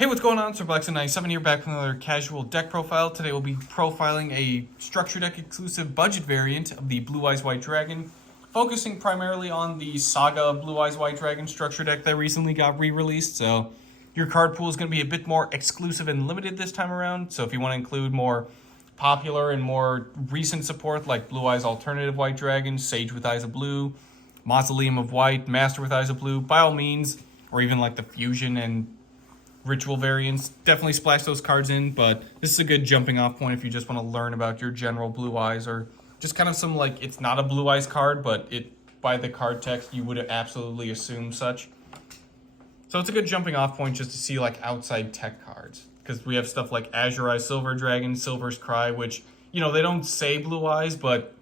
Hey, what's going on? Sir Blackson97 here, back with another casual deck profile. Today we'll be profiling a structure deck exclusive budget variant of the Blue Eyes White Dragon, focusing primarily on the Saga Blue Eyes White Dragon structure deck that recently got re-released. So your card pool is going to be a bit more exclusive and limited this time around. So if you want to include more popular and more recent support like Blue Eyes Alternative White Dragon, Sage with Eyes of Blue, Mausoleum of White, Master with Eyes of Blue, by all means, or even like the Fusion and Ritual variants, definitely splash those cards in, but this is a good jumping off point if you just want to learn about your general Blue Eyes, or just kind of some, like, it's not a Blue Eyes card, but it by the card text you would absolutely assume such. So it's a good jumping off point just to see like outside tech cards, because we have stuff like Azure Eyes Silver Dragon, Silver's Cry, which, you know, they don't say Blue Eyes, but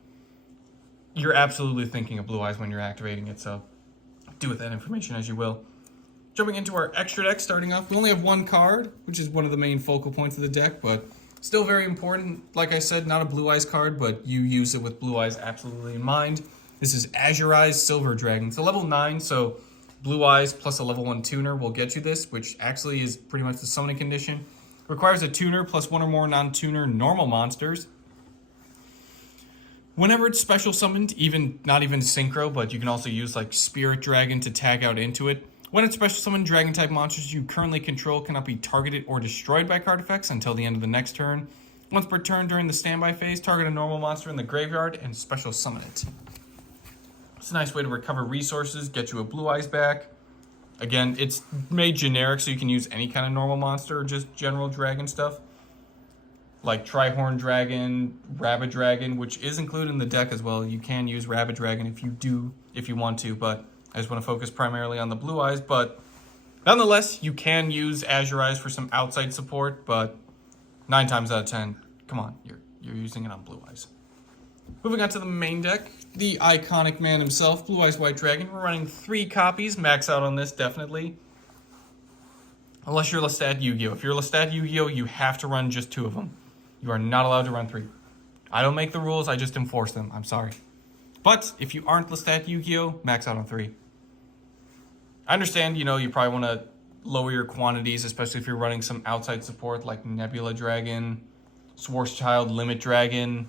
you're absolutely thinking of Blue Eyes when you're activating it, so do with that information as you will. Jumping into our extra deck, starting off, we only have one card, which is one of the main focal points of the deck, but still very important. Like I said, not a Blue Eyes card, but you use it with Blue Eyes absolutely in mind. This is Azure Eyes Silver Dragon. It's a level 9, so Blue Eyes plus a level 1 tuner will get you this, which actually is pretty much the summoning condition. Requires a tuner plus one or more non-tuner normal monsters. Whenever it's special summoned, not even synchro, but you can also use like Spirit Dragon to tag out into it. When it's special summoned, Dragon-type monsters you currently control cannot be targeted or destroyed by card effects until the end of the next turn. Once per turn during the standby phase, target a normal monster in the graveyard and special summon it. It's a nice way to recover resources, get you a Blue Eyes back. Again, it's made generic so you can use any kind of normal monster or just general dragon stuff. Like Trihorn Dragon, Rabbit Dragon, which is included in the deck as well. You can use Rabbit Dragon if you want to, but I just want to focus primarily on the Blue Eyes, but nonetheless, you can use Azure Eyes for some outside support, but 9 times out of 10, come on, you're using it on Blue Eyes. Moving on to the main deck, the iconic man himself, Blue Eyes White Dragon. We're running 3 copies, max out on this, definitely. Unless you're Lestat YuGiOh. If you're Lestat YuGiOh, you have to run just 2 of them. You are not allowed to run 3. I don't make the rules, I just enforce them, I'm sorry. But if you aren't Lestat YuGiOh, max out on 3. I understand, you know, you probably want to lower your quantities, especially if you're running some outside support like Nebula Dragon, Schwarzschild, Limit Dragon,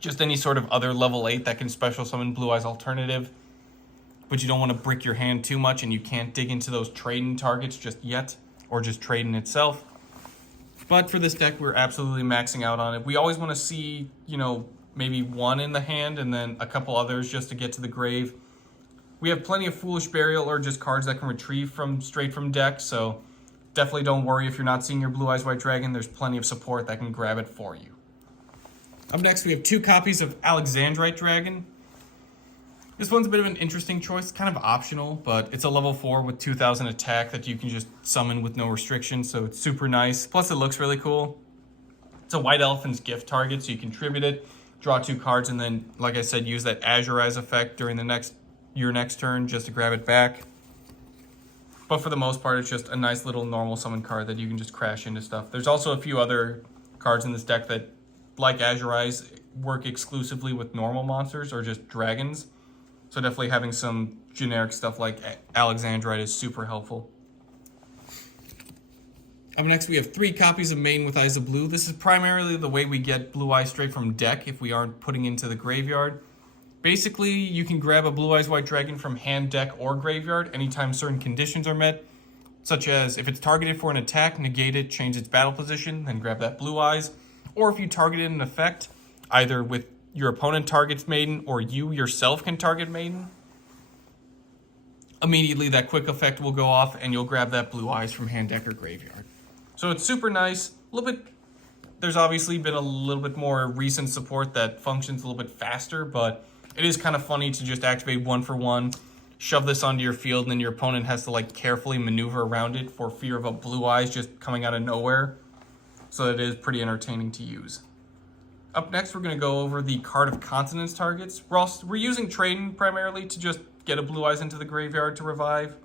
just any sort of other level 8 that can special summon Blue Eyes Alternative. But you don't want to brick your hand too much and you can't dig into those trading targets just yet, or just trading itself. But for this deck, we're absolutely maxing out on it. We always want to see, you know, maybe 1 in the hand and then a couple others just to get to the grave. We have plenty of Foolish Burial or just cards that can retrieve straight from deck, so definitely don't worry if you're not seeing your Blue Eyes White Dragon. There's plenty of support that can grab it for you. Up next, we have 2 copies of Alexandrite Dragon. This one's a bit of an interesting choice, kind of optional, but it's a level 4 with 2000 attack that you can just summon with no restrictions, so it's super nice. Plus, it looks really cool. It's a White Elephant's gift target, so you can tribute it, draw 2 cards, and then, like I said, use that Azure Eyes effect during your next turn just to grab it back. But for the most part, it's just a nice little normal summon card that you can just crash into stuff. There's also a few other cards in this deck that, like Azure Eyes, work exclusively with normal monsters or just dragons. So definitely having some generic stuff like Alexandrite is super helpful. Up next, we have 3 copies of Maiden with Eyes of Blue. This is primarily the way we get Blue Eyes straight from deck if we aren't putting into the graveyard. Basically, you can grab a Blue Eyes White Dragon from hand, deck, or graveyard anytime certain conditions are met, such as if it's targeted for an attack, negate it, change its battle position, then grab that Blue Eyes. Or if you targeted an effect, either with your opponent targets Maiden or you yourself can target Maiden, immediately that quick effect will go off and you'll grab that Blue Eyes from hand, deck, or graveyard. So it's super nice. There's obviously been a little bit more recent support that functions a little bit faster, but it is kind of funny to just activate 1 for 1, shove this onto your field, and then your opponent has to like carefully maneuver around it for fear of a Blue Eyes just coming out of nowhere. So it is pretty entertaining to use. Up next, we're going to go over the Card of Consonance targets. We're using Trading primarily to just get a Blue Eyes into the graveyard to revive,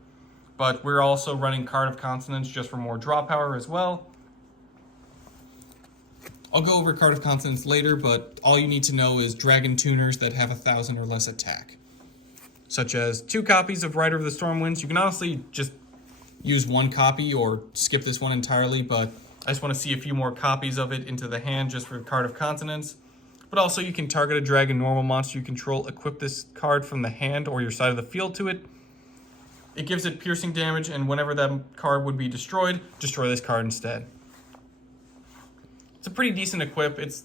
but we're also running Card of Consonance just for more draw power as well. I'll go over Card of Consonance later, but all you need to know is Dragon Tuners that have 1,000 or less attack. Such as 2 copies of Rider of the Stormwinds. You can honestly just use one copy or skip this one entirely, but I just want to see a few more copies of it into the hand just for Card of Consonance. But also you can target a dragon normal monster you control, equip this card from the hand or your side of the field to it. It gives it piercing damage, and whenever that card would be destroyed, destroy this card instead. It's a pretty decent equip. It's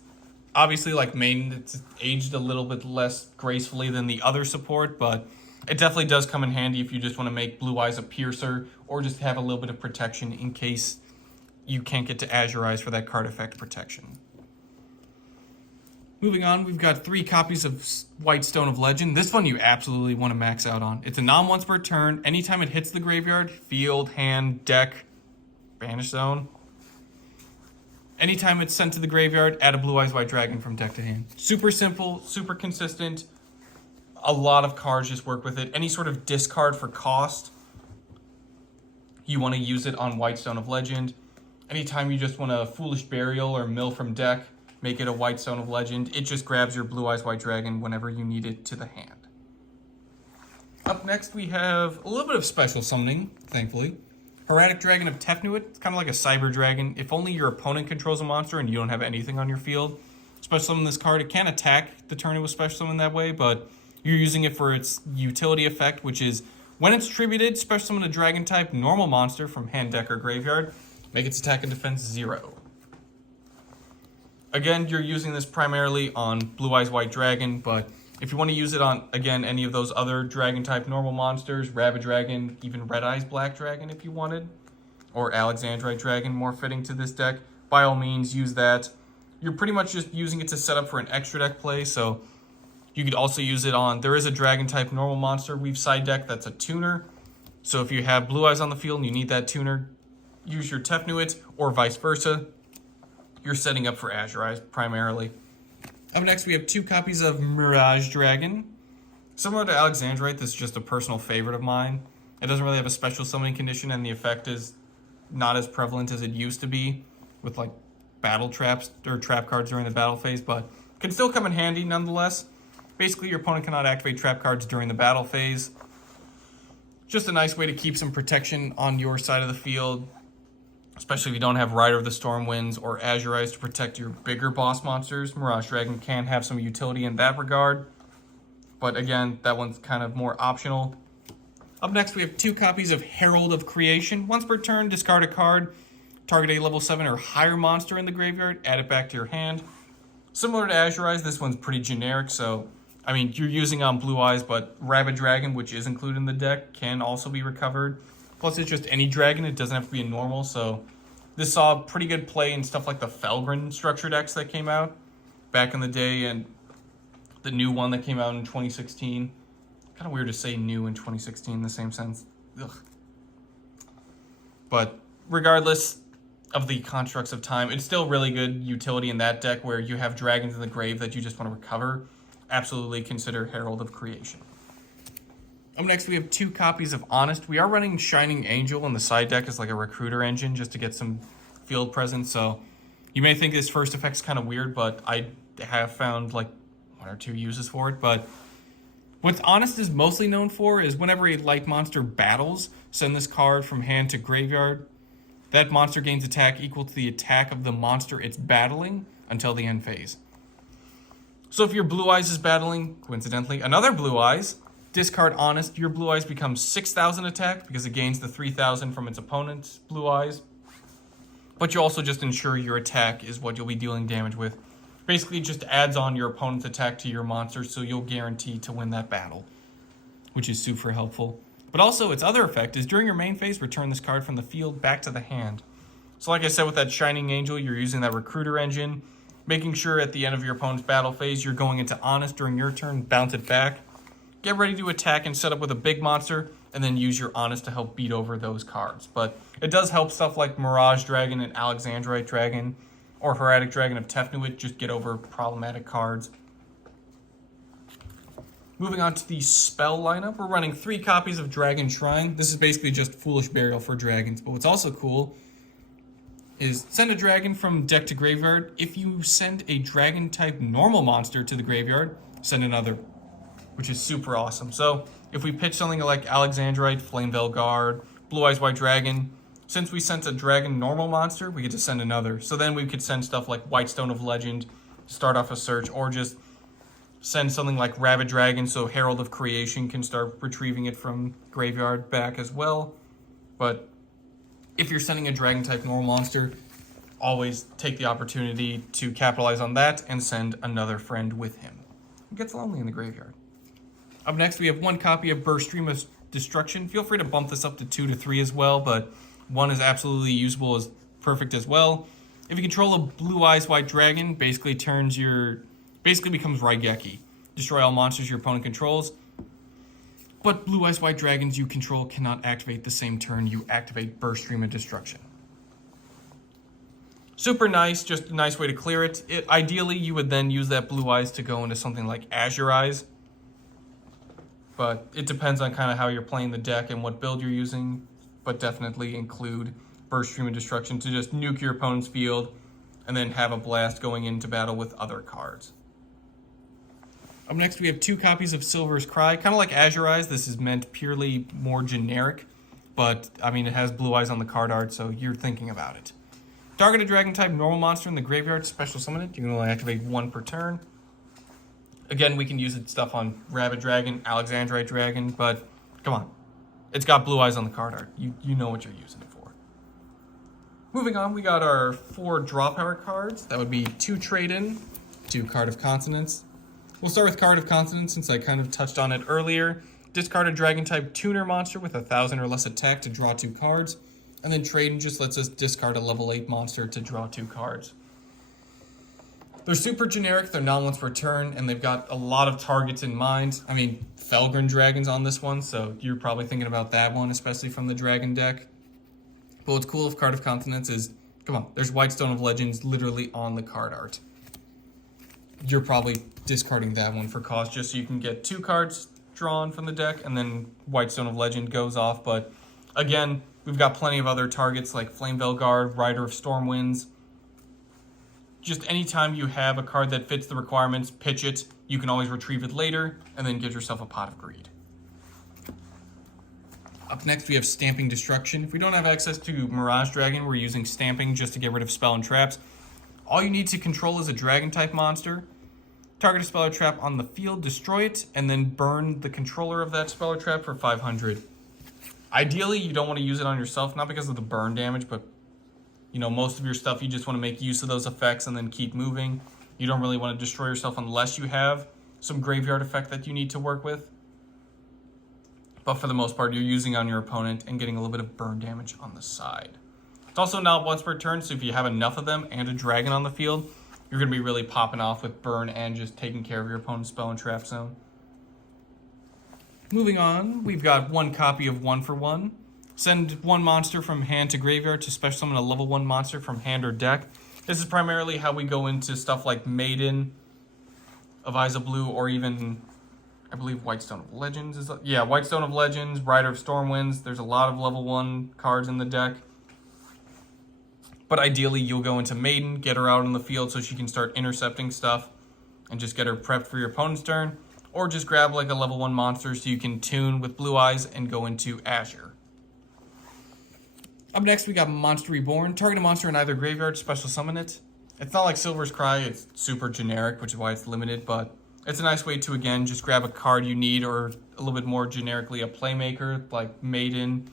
obviously like Maiden, it's aged a little bit less gracefully than the other support, but it definitely does come in handy if you just want to make Blue Eyes a piercer or just have a little bit of protection in case you can't get to Azurize for that card effect protection. Moving on, we've got 3 copies of White Stone of Legend. This one you absolutely want to max out on. It's a non-once per turn. Anytime it hits the graveyard, field, hand, deck, banish zone. Anytime it's sent to the graveyard, add a Blue Eyes White Dragon from deck to hand. Super simple, super consistent. A lot of cards just work with it. Any sort of discard for cost, you want to use it on White Stone of Legend. Anytime you just want a Foolish Burial or mill from deck, make it a White Stone of Legend. It just grabs your Blue Eyes White Dragon whenever you need it to the hand. Up next, we have a little bit of special summoning, thankfully. Herald Dragon of Tefnuit. It's kind of like a Cyber Dragon. If only your opponent controls a monster and you don't have anything on your field, special summon this card. It can attack the turn it was special summoned that way, but you're using it for its utility effect, which is when it's tributed, special summon a dragon type normal monster from hand, deck, or graveyard. Make its attack and defense 0. Again, you're using this primarily on Blue Eyes White Dragon, but if you want to use it on, again, any of those other dragon type normal monsters, Rabbit Dragon, even Red Eyes Black Dragon if you wanted, or Alexandrite Dragon, more fitting to this deck, by all means use that. You're pretty much just using it to set up for an extra deck play, so you could also use it on, there is a dragon type normal monster we've side deck that's a tuner, so if you have Blue Eyes on the field and you need that tuner, use your Tefnuit or vice versa. You're setting up for Azurize primarily. Up next, we have 2 copies of Mirage Dragon. Similar to Alexandrite, this is just a personal favorite of mine. It doesn't really have a special summoning condition, and the effect is not as prevalent as it used to be with like battle traps or trap cards during the battle phase, but can still come in handy nonetheless. Basically, your opponent cannot activate trap cards during the battle phase. Just a nice way to keep some protection on your side of the field, especially if you don't have Rider of the Stormwinds or Azurize to protect your bigger boss monsters. Mirage Dragon can have some utility in that regard, but again, that one's kind of more optional. Up next, we have 2 copies of Herald of Creation. Once per turn, discard a card, target a level 7 or higher monster in the graveyard, add it back to your hand. Similar to Azurize, this one's pretty generic, so I mean, you're using on Blue Eyes, but Rabbit Dragon, which is included in the deck, can also be recovered. Plus, it's just any dragon. It doesn't have to be a normal, so this saw pretty good play in stuff like the Felgrin structure decks that came out back in the day, and the new one that came out in 2016. Kind of weird to say new in 2016 in the same sense. Ugh. But regardless of the constructs of time, it's still really good utility in that deck where you have dragons in the grave that you just want to recover. Absolutely consider Herald of Creation. Up next, we have 2 copies of Honest. We are running Shining Angel in the side deck as like a recruiter engine just to get some field presence. So you may think this first effect's kind of weird, but I have found like 1 or 2 uses for it. But what Honest is mostly known for is whenever a light monster battles, send this card from hand to graveyard. That monster gains attack equal to the attack of the monster it's battling until the end phase. So if your Blue Eyes is battling, coincidentally, another Blue Eyes, discard Honest, your Blue Eyes becomes 6,000 attack because it gains the 3,000 from its opponent's Blue Eyes. But you also just ensure your attack is what you'll be dealing damage with. Basically, it just adds on your opponent's attack to your monster, so you'll guarantee to win that battle, which is super helpful. But also, its other effect is during your main phase, return this card from the field back to the hand. So like I said with that Shining Angel, you're using that recruiter engine, making sure at the end of your opponent's battle phase, you're going into Honest during your turn, bounce it back, get ready to attack and set up with a big monster, and then use your Honest to help beat over those cards. But it does help stuff like Mirage Dragon and Alexandrite Dragon, or Herald Dragon of Tefnuit, just get over problematic cards. Moving on to the spell lineup, we're running 3 copies of Dragon Shrine. This is basically just Foolish Burial for dragons, but what's also cool is send a dragon from deck to graveyard. If you send a dragon type normal monster to the graveyard, send another, which is super awesome. So if we pitch something like Alexandrite, Flameville Guard, Blue Eyes White Dragon. Since we sent a dragon normal monster, we get to send another. So then we could send stuff like Whitestone of Legend, start off a search, or just send something like Rabid Dragon so Herald of Creation can start retrieving it from graveyard back as well. But if you're sending a dragon type normal monster, always take the opportunity to capitalize on that and send another friend with him. It gets lonely in the graveyard. Up next, we have one copy of Burstreamist Destruction. Feel free to bump this up to 2 to 3 as well, but 1 is absolutely usable, is perfect as well. If you control a Blue Eyes White Dragon, basically becomes Raigeki. Destroy all monsters your opponent controls. But Blue Eyes White Dragons you control cannot activate the same turn you activate Burstreamist Destruction. Super nice, just a nice way to clear it. Ideally, you would then use that Blue Eyes to go into something like Azure Eyes. But it depends on kind of how you're playing the deck and what build you're using. But definitely include Burstreamist Destruction to just nuke your opponent's field and then have a blast going into battle with other cards. Up next, we have 2 copies of Silver's Cry. Kind of like Azure Eyes, this is meant purely more generic. But, I mean, it has Blue Eyes on the card art, so you're thinking about it. Target a dragon type normal monster in the graveyard, special summon it. You can only activate 1 per turn. Again, we can use it stuff on Rabid Dragon, Alexandrite Dragon, but come on. It's got Blue Eyes on the card art. You know what you're using it for. Moving on, we got our 4 draw power cards. That would be 2 trade-in, 2 Card of Consonance. We'll start with Card of Consonance since I kind of touched on it earlier. Discard a dragon type tuner monster with 1,000 or less attack to draw 2 cards. And then trade-in just lets us discard a level 8 monster to draw 2 cards. They're super generic, they're not once per turn, and they've got a lot of targets in mind. I mean, Felgren Dragon's on this one, so you're probably thinking about that one, especially from the Dragon deck. But what's cool with Card of Consonance is, come on, there's Whitestone of Legends literally on the card art. You're probably discarding that one for cost just so you can get 2 cards drawn from the deck, and then Whitestone of Legend goes off. But again, we've got plenty of other targets like Flameville Guard, Rider of Stormwinds. Just anytime you have a card that fits the requirements, pitch it. You can always retrieve it later, and then get yourself a Pot of Greed. Up next, we have Stamping Destruction. If we don't have access to Mirage Dragon, we're using Stamping just to get rid of spell and traps. All you need to control is a Dragon-type monster. Target a spell or trap on the field, destroy it, and then burn the controller of that spell or trap for 500. Ideally, you don't want to use it on yourself, not because of the burn damage, but you know, most of your stuff, you just want to make use of those effects and then keep moving. You don't really want to destroy yourself unless you have some graveyard effect that you need to work with. But for the most part, you're using on your opponent and getting a little bit of burn damage on the side. It's also not once per turn, so if you have enough of them and a dragon on the field, you're going to be really popping off with burn and just taking care of your opponent's spell and trap zone. Moving on, we've got 1 copy of 1 for 1. Send 1 monster from hand to graveyard to special summon a level 1 monster from hand or deck. This is primarily how we go into stuff like Maiden of Eyes of Blue, or even, I believe, Whitestone of Legends. Whitestone of Legends, Rider of Stormwinds. There's a lot of level 1 cards in the deck. But ideally, you'll go into Maiden, get her out on the field so she can start intercepting stuff and just get her prepped for your opponent's turn. Or just grab like a level 1 monster so you can tune with Blue Eyes and go into Azure. Up next, we got Monster Reborn. Target a monster in either graveyard, special summon it. It's not like Silver's Cry, it's super generic, which is why it's limited, but it's a nice way to, again, just grab a card you need, or a little bit more generically a playmaker, like Maiden,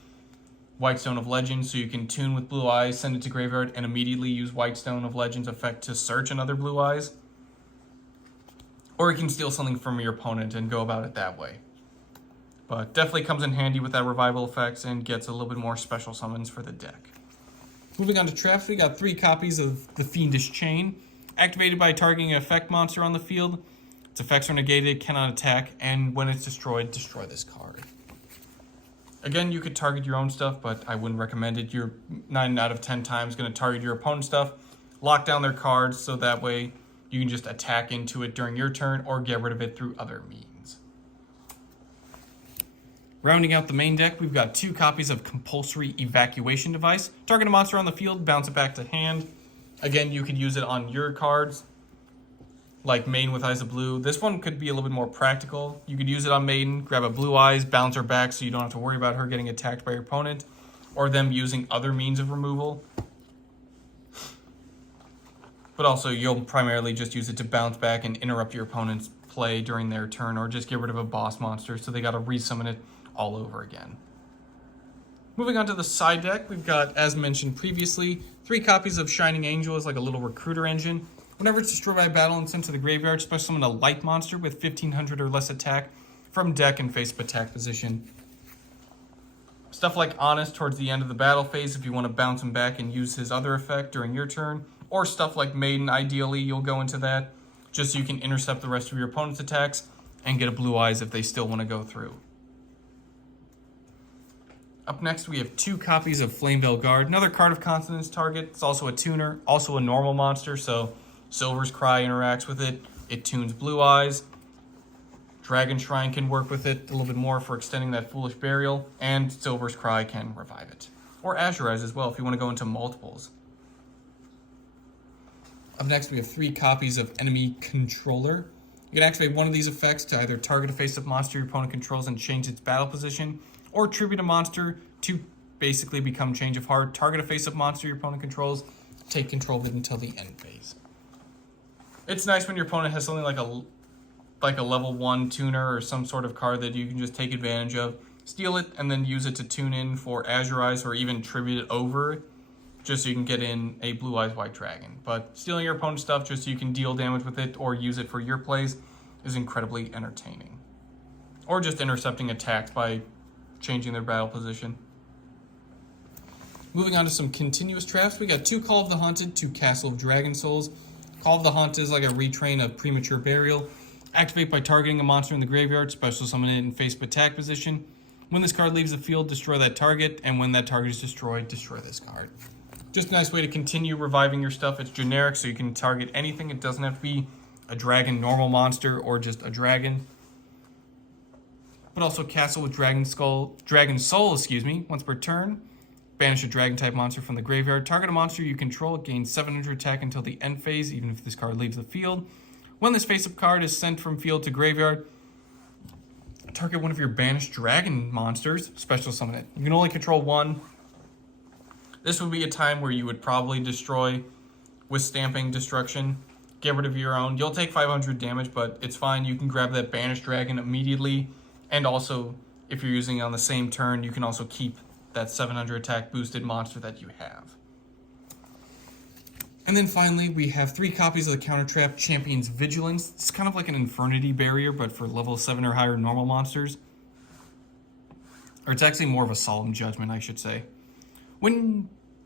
Whitestone of Legends, so you can tune with Blue Eyes, send it to graveyard, and immediately use Whitestone of Legends effect to search another Blue Eyes. Or you can steal something from your opponent and go about it that way. But definitely comes in handy with that revival effects and gets a little bit more special summons for the deck. Moving on to traps, we got 3 copies of the Fiendish Chain. Activated by targeting an effect monster on the field. Its effects are negated, cannot attack, and when it's destroyed, destroy this card. Again, you could target your own stuff, but I wouldn't recommend it. You're 9 out of 10 times going to target your opponent's stuff. Lock down their cards so that way you can just attack into it during your turn or get rid of it through other means. Rounding out the main deck, we've got 2 copies of Compulsory Evacuation Device. Target a monster on the field, bounce it back to hand. Again, you could use it on your cards, like Maiden with Eyes of Blue. This one could be a little bit more practical. You could use it on Maiden, grab a Blue Eyes, bounce her back so you don't have to worry about her getting attacked by your opponent. or them using other means of removal. But also, you'll primarily just use it to bounce back and interrupt your opponent's play during their turn, or just get rid of a boss monster, so they gotta resummon it all over again. Moving on to the side deck, we've got, as mentioned previously, 3 copies of Shining Angel as like a little recruiter engine. Whenever it's destroyed by battle and sent to the graveyard, special summon a light monster with 1500 or less attack from deck and face-up attack position. Stuff like Honest towards the end of the battle phase if you want to bounce him back and use his other effect during your turn. Or stuff like Maiden, ideally you'll go into that, just so you can intercept the rest of your opponent's attacks and get a Blue Eyes if they still want to go through. Up next, we have 2 copies of Flameville Guard, another card of Consonance target. It's also a tuner, also a normal monster, so Silver's Cry interacts with it. It tunes Blue Eyes. Dragon Shrine can work with it a little bit more for extending that Foolish Burial, and Silver's Cry can revive it. Or Azure Eyes as well if you want to go into multiples. Up next, we have 3 copies of Enemy Controller. You can activate one of these effects to either target a face-up monster your opponent controls and change its battle position, or tribute a monster to basically become Change of Heart, target a face-up monster your opponent controls, take control of it until the end phase. It's nice when your opponent has something like a level 1 tuner or some sort of card that you can just take advantage of, steal it, and then use it to tune in for Azure Eyes or even tribute it over, just so you can get in a Blue Eyes White Dragon. But stealing your opponent's stuff just so you can deal damage with it or use it for your plays is incredibly entertaining. Or just intercepting attacks by changing their battle position. Moving on to some continuous traps, we got 2 Call of the Haunted, 2 Castle of Dragon Souls. Call of the Haunted is like a retrain of Premature Burial. Activate by targeting a monster in the graveyard, special summon it in face-up attack position. When this card leaves the field, destroy that target, and when that target is destroyed, destroy this card. Just a nice way to continue reviving your stuff. It's generic, so you can target anything. It doesn't have to be a dragon normal monster or just a dragon. But also Castle with Dragon Soul, once per turn. Banish a dragon type monster from the graveyard. Target a monster you control, gain 700 attack until the end phase, even if this card leaves the field. When this face-up card is sent from field to graveyard, target one of your banished dragon monsters, special summon it. You can only control 1. This would be a time where you would probably destroy with Stamping Destruction. Get rid of your own. You'll take 500 damage, but it's fine. You can grab that banished dragon immediately. And also, if you're using it on the same turn, you can also keep that 700 attack boosted monster that you have. And then finally, we have 3 copies of the Counter Trap Champion's Vigilance. It's kind of like an Infernity barrier, but for level 7 or higher normal monsters. Or it's actually more of a Solemn Judgment, I should say.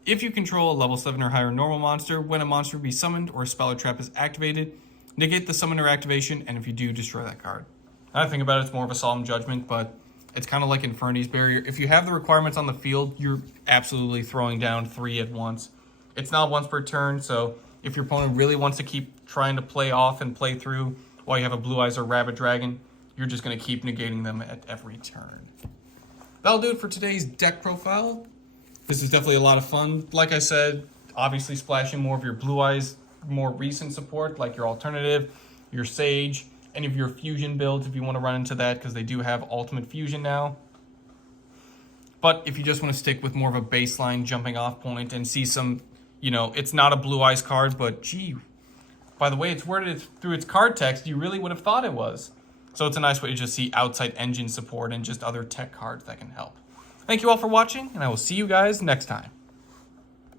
If you control a level 7 or higher normal monster, when a monster be summoned or a spell or trap is activated, negate the summoner activation, and if you do, destroy that card. Now I think about it, it's more of a Solemn Judgment, but it's kind of like Infernity's Barrier. If you have the requirements on the field, you're absolutely throwing down 3 at once. It's not once per turn, so if your opponent really wants to keep trying to play off and play through while you have a Blue Eyes or Rabbit Dragon, you're just going to keep negating them at every turn. That'll do it for today's deck profile. This is definitely a lot of fun. Like I said, obviously splashing more of your Blue Eyes, more recent support, like your Alternative, your Sage, any of your Fusion builds if you want to run into that, because they do have Ultimate Fusion now. But if you just want to stick with more of a baseline jumping off point and see some, it's not a Blue Eyes card, but gee, by the way it's worded through its card text, you really would have thought it was. So it's a nice way to just see outside engine support and just other tech cards that can help. Thank you all for watching, and I will see you guys next time.